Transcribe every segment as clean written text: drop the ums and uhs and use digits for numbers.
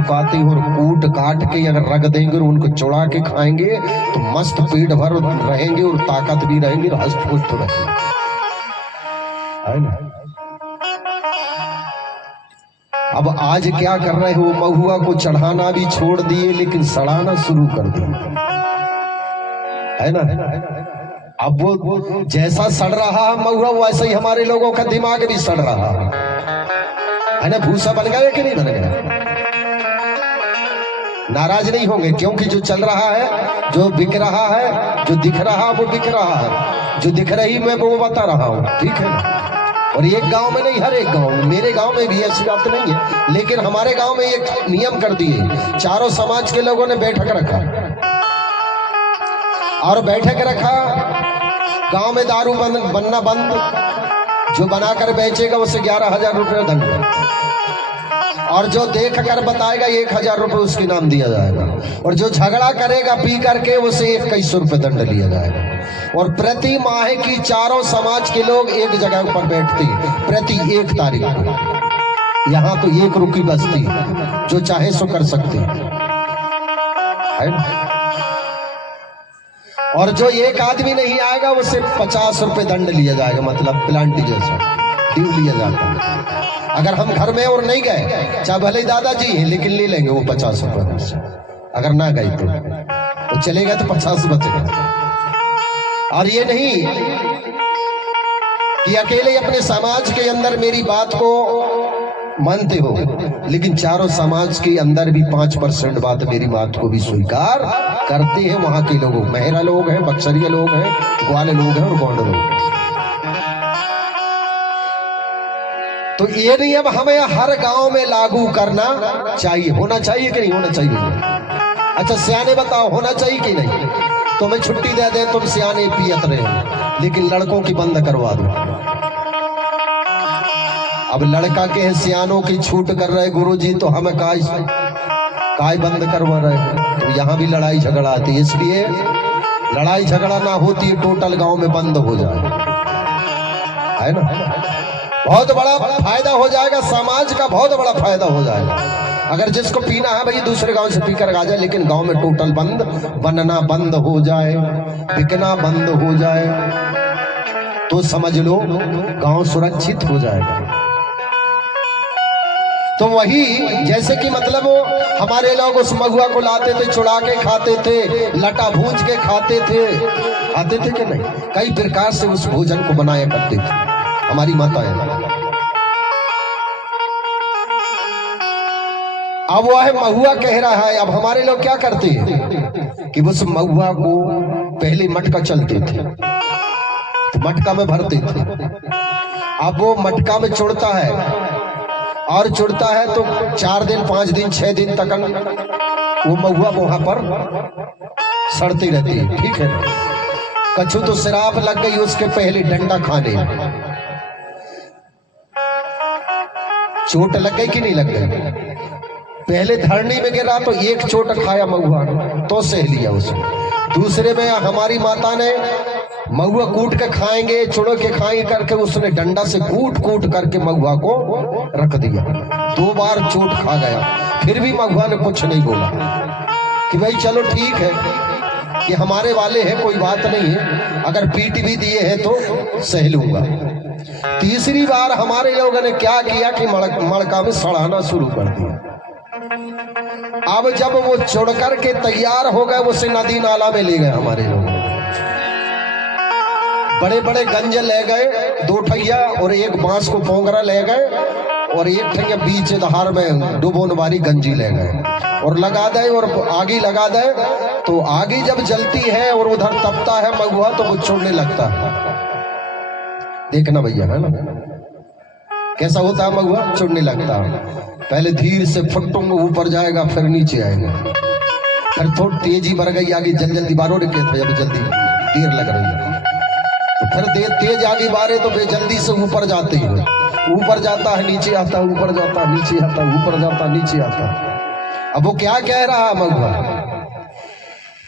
सुखाते और कूट काट के अगर रख देंगे और उनको चुड़ा के खाएंगे तो मस्त पेट भर रहेंगे और ताकत भी रहेंगे और हष्ट पुष्ट रहेंगे, है ना। अब आज क्या कर रहे हो, महुआ को चढ़ाना भी छोड़ दिए लेकिन सड़ाना शुरू कर दिए, है ना। अब वो जैसा सड़ रहा है महुआ वैसे ही हमारे लोगों का दिमाग भी सड़ रहा है ना। भूसा बन गया कि नहीं बन गया? नाराज नहीं होंगे क्योंकि जो चल रहा है, जो बिक रहा है, जो दिख रहा है वो बिक रहा है, जो दिख रही मैं वो बता रहा हूँ, ठीक है। और एक गांव में नहीं, हर एक गांव में, मेरे गांव में भी ऐसी बात नहीं है, लेकिन हमारे गांव में एक नियम कर दिए, चारों समाज के लोगों ने बैठक रखा और बैठक रखा, गांव में दारू बनना बंद, जो बनाकर बेचेगा उसे 11,000 रुपये दंड, और जो देख कर बताएगा 1,000 रुपये उसके नाम दिया जाएगा, और जो झगड़ा करेगा पी करके उसे 2100 रुपये दंड लिया जाएगा। और प्रति माह की चारों समाज के लोग एक जगह पर बैठते प्रति 1 तारीख को। यहाँ तो 1 रुपये बचती, जो चाहे सो कर सकते है। और जो एक आदमी नहीं आएगा उसे 50 रुपये दंड लिया जाएगा, मतलब प्लांटी जैसा ड्यू लिया जाता है। अगर हम घर में और नहीं गए, चाहे भले दादाजी हैं, लेकिन ले लेंगे वो 50 रुपये। अगर ना गए तो चले गए तो 50 बचेगा। और ये नहीं कि अकेले अपने समाज के अंदर मेरी बात को मानते हो, लेकिन चारों समाज के अंदर भी 5% बात मेरी बात को भी स्वीकार करते हैं। वहां के लोग मेहरा लोग हैं, बक्सरिया लोग हैं, ग्वाले लोग हैं और गोंड लोग। तो ये नियम हमें हर गांव में लागू करना चाहिए। होना चाहिए कि नहीं होना चाहिए? अच्छा सियाने बताओ, होना चाहिए कि नहीं? तो मैं छुट्टी दे दे, तुम सियाने पियत रहे, लेकिन लड़कों की बंद करवा दो। अब लड़का के सियानों की छूट कर रहे गुरुजी, तो हमें काय बंद करवा रहे हैं। तो यहाँ भी लड़ाई झगड़ा आती है, इसलिए लड़ाई झगड़ा ना होती है, टोटल गांव में बंद हो जाए, है ना। बहुत बड़ा फायदा हो जाएगा, समाज का बहुत बड़ा फायदा हो जाएगा। अगर जिसको पीना है भाई दूसरे गांव से पीकर आ जाए, लेकिन गांव में टोटल बंद, बनना बंद हो जाए, बिकना बंद हो जाए, तो समझ लो गांव सुरक्षित हो जाएगा। तो वही जैसे कि मतलब हमारे लोग उस महुआ को लाते थे, चुड़ा के खाते थे, लटा भूंज के खाते थे कि नहीं? कई प्रकार से उस भोजन को बनाया करते थे हमारी माताएं। अब वह महुआ कह रहा है, अब हमारे लोग क्या करते हैं कि उस महुआ को पहले मटका चलते थे, तो मटका में भरते थे। अब वो मटका में चुड़ता है, और चुड़ता है तो 4 दिन 5 दिन 6 दिन तक वो महुआ वहां पर सड़ती रहती है, ठीक है। कछु तो शराब लग गई उसके पहले डंडा खाने, चोट लग गई कि नहीं लग गई? पहले धरनी में गिरा तो 1 चोट खाया महुआ तो सह लिया उसने। दूसरे में हमारी माता ने महुआ कूट के खाएंगे, चुड़ के खाएंगे करके उसने डंडा से कूट करके महुआ को रख दिया। 2 बार चोट खा गया, फिर भी महुआ ने कुछ नहीं बोला कि भाई चलो ठीक है कि हमारे वाले हैं, कोई बात नहीं है, अगर पीट भी दिए हैं तो सह लूंगा। तीसरी बार हमारे लोगों ने क्या किया कि मड़का में सड़ाना शुरू कर दिया। अब जब वो चुड़ करके तैयार हो गए, उसे नदी नाला में ले गए हमारे लोग। बड़े बड़े गंज ले गए, 2 ठैया और 1 बांस को पोंगरा ले गए, और 1 ठैया बीच धार में डुबोन वाली गंजी ले गए और लगा दे, और आगी लगा दे। तो आगी जब जलती है और उधर तपता है महुआ, तो वो छोड़ने लगता है। देखना भैया, है ना कैसा होता है महुआ? चुड़ने लगता है। पहले धीरे से फुटूंगा, ऊपर जाएगा, फिर नीचे आएगा, फिर थोड़ी तेजी बढ़ गई, आगे जल्दी बारो रखे थे, अभी जल्दी देर लग रही है, तो फिर तेज आगे बारे तो बेजल्दी से ऊपर जाते ही, ऊपर जाता है नीचे आता है, ऊपर जाता है नीचे आता है, ऊपर जाता है नीचे आता है। अब वो क्या कह रहा है महुआ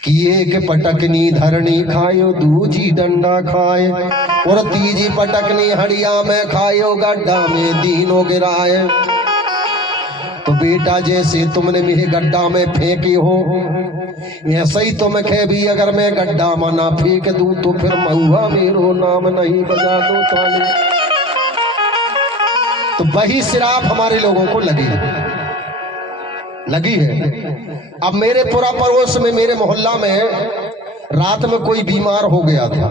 कि 1 पटकनी धरनी खायो, 2 डंडा खाए, और 3 पटकनी हड़िया में खायो, गड्ढा में दीनों गिराए। तो बेटा जैसे तुमने मुझे गड्ढा में फेंकी हो, ऐसा ही तुम कह भी अगर मैं गड्ढा में ना फेंक दूं तो फिर महुआ मेरो नाम नहीं बजा दो ताली। तो वही श्राप हमारे लोगों को लगी है। अब मेरे पूरा पड़ोस में, मेरे मोहल्ला में रात में कोई बीमार हो गया था।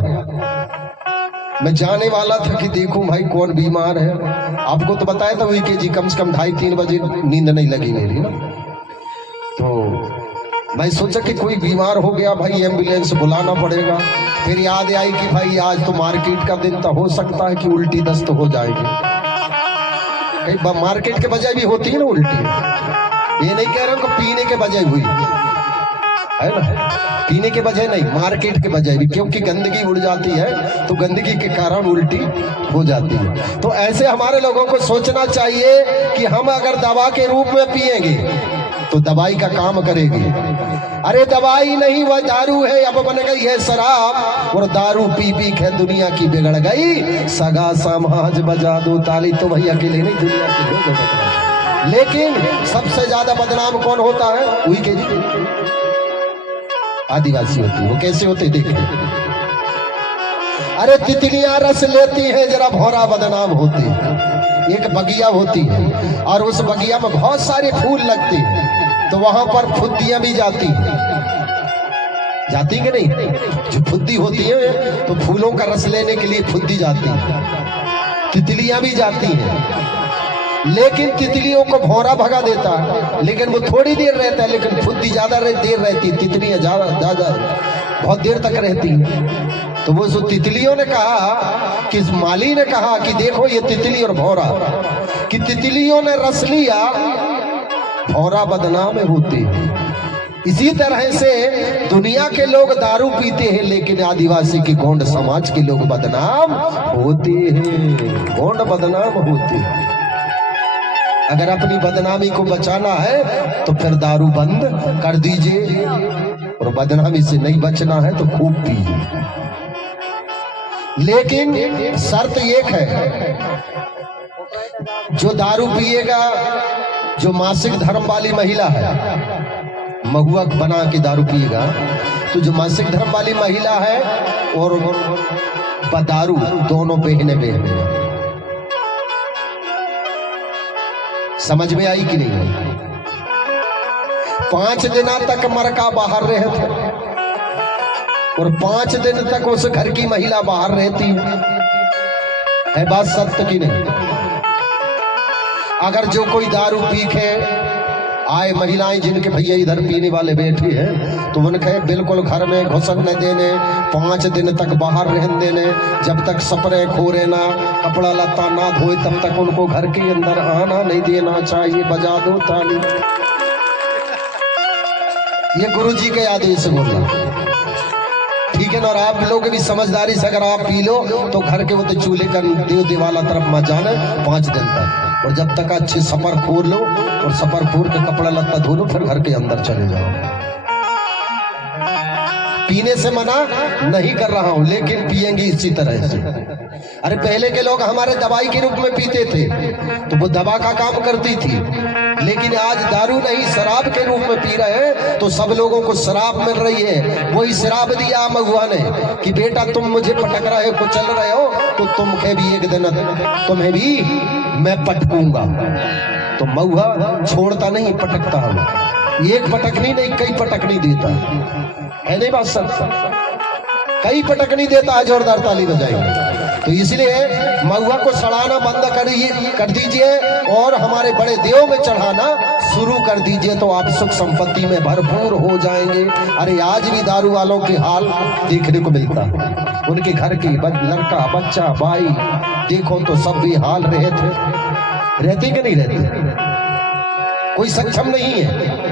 मैं जाने वाला था कि देखूं भाई कौन बीमार है। आपको तो बताया था वही के जी कम से कम 2:30-3 बजे नींद नहीं लगी मेरी ना। तो मैं सोचा कि कोई बीमार हो गया भाई, एम्बुलेंस बुलाना पड़ेगा। फिर याद आई कि भाई आज तो मार्केट का दिन था, हो सकता है कि उल्टी दस्त हो जाएगी। कहीं मार्केट के बजाय भी होती है ना उल्टी, ये नहीं कह रहा हूं कि पीने के बजाय हुई है ना, पीने के बजाय नहीं, मार्केट के बजाय भी, क्योंकि गंदगी उड़ जाती है तो गंदगी के कारण उल्टी हो जाती है। तो ऐसे हमारे लोगों को सोचना चाहिए कि हम अगर दवा के रूप में पिएंगे तो दवाई का काम करेगी। अरे दवाई नहीं, वह दारू है, अब बन गई है शराब, और दारू पी पी के दुनिया की बिगड़ गई। सगा समाज बजा दो ताली, तो भाई अकेले नहीं, दुनिया के लोग बदनाम। लेकिन सबसे ज्यादा बदनाम कौन होता है? वही के जी आदिवासी होती है। वो कैसे होते देखिए, अरे तितलियां रस लेती हैं, जरा भौरा बदनाम होती है। एक बगिया होती है और उस बगिया में बहुत सारे फूल लगते हैं, तो वहां पर फुद्दियां भी जाती कि नहीं? जो फुद्दी होती है तो फूलों का रस लेने के लिए फुद्दी जाती है, तितलियां भी जाती हैं। लेकिन तितलियों को भौरा भगा देता है, लेकिन वो थोड़ी देर रहता है, लेकिन फुद्दी ज्यादा देर रहती है, तितलियां ज्यादा बहुत देर तक रहती है। तो वो जो तितलियों ने कहा कि माली ने कहा कि देखो ये तितली और भौरा, कि तितलियों ने रस लिया, भौरा बदनाम होती है। इसी तरह से दुनिया के लोग दारू पीते हैं, लेकिन आदिवासी के गोंड समाज के लोग बदनाम होते हैं, गोंड बदनाम होते हैं। अगर अपनी बदनामी को बचाना है तो फिर दारू बंद कर दीजिए, और बदनामी से नहीं बचना है तो खूब पीजिए। लेकिन शर्त एक है, जो दारू पिएगा, जो मासिक धर्म वाली महिला है, महुआ बना के दारू पिएगा, तो जो मासिक धर्म वाली महिला है और दारू दोनों बहने समझ में आई कि नहीं? 5 दिन तक मरका बाहर रहे थे, और 5 दिन तक उस घर की महिला बाहर रहती है बात सत्य की नहीं? अगर जो कोई दारू पी के आए, महिलाएं जिनके भैया इधर पीने वाले बैठे हैं, तो उनके बिल्कुल घर में घुसन न देने, 5 दिन तक बाहर रहने देने, जब तक सपरे खोरे ना, कपड़ा लत्ता ना धोए, तब तक उनको घर के अंदर आना नहीं देना चाहिए। बजा दो ताली। ये गुरुजी के आदेश बोला, ठीक है ना? और आप लोग भी समझदारी से अगर आप पी लो तो घर के वो तो चूल्हे का देवाला तरफ मत जाना 5 दिन तक, और जब तक अच्छे सफर खोल लो और सफर खोल के कपड़ा लत्ता धो लो, फिर घर के अंदर चले जाओ। पीने से मना नहीं कर रहा हूं, लेकिन पिएंगे इसी तरह से। अरे पहले के लोग हमारे दवाई के रूप में पीते थे, तो वो दवा का काम करती थी, लेकिन आज दारू नहीं शराब के रूप में पी रहे हैं, तो सब लोगों को शराब मिल रही है। वही शराब दिया महुआ ने कि बेटा तुम मुझे पटक रहे हो, चल रहे हो, तो तुमके भी एक दिन तुम्हें भी मैं पटकूंगा। तो महुआ छोड़ता नहीं, पटकता हम। एक पटकनी नहीं, कई पटकनी देता है नहीं बात सर? कई पटकनी देता है। जोरदार ताली बजाएंगे। तो इसलिए महुआ को सड़ाना बंद कर दीजिए और हमारे बड़े देव में चढ़ाना शुरू कर दीजिए, तो आप सुख संपत्ति में भरपूर हो जाएंगे। अरे आज भी दारू वालों के हाल देखने को मिलता है, उनके घर की लड़का बच्चा भाई देखो तो सब भी हाल रहते कि नहीं रहते? कोई सक्षम नहीं है।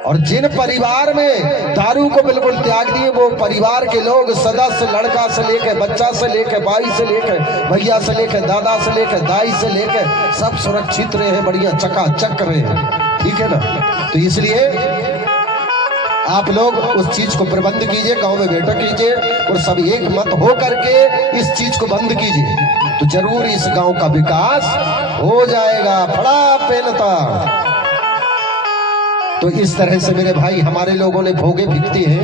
और जिन परिवार में दारू को बिल्कुल त्याग दिए, वो परिवार के लोग सदस्य, लड़का से लेकर बच्चा से लेकर भाई से लेकर भैया से लेकर दादा से लेकर दाई से लेकर सब सुरक्षित रहे हैं, बढ़िया चकाचक रहे हैं, ठीक है ना? तो इसलिए आप लोग उस चीज को प्रबंध कीजिए, गांव में बैठक कीजिए और सब एक मत हो करके इस चीज को बंद कीजिए, तो जरूर इस गांव का विकास हो जाएगा। बड़ा पेनता। तो इस तरह से मेरे भाई हमारे लोगों ने भोगे बिकती है।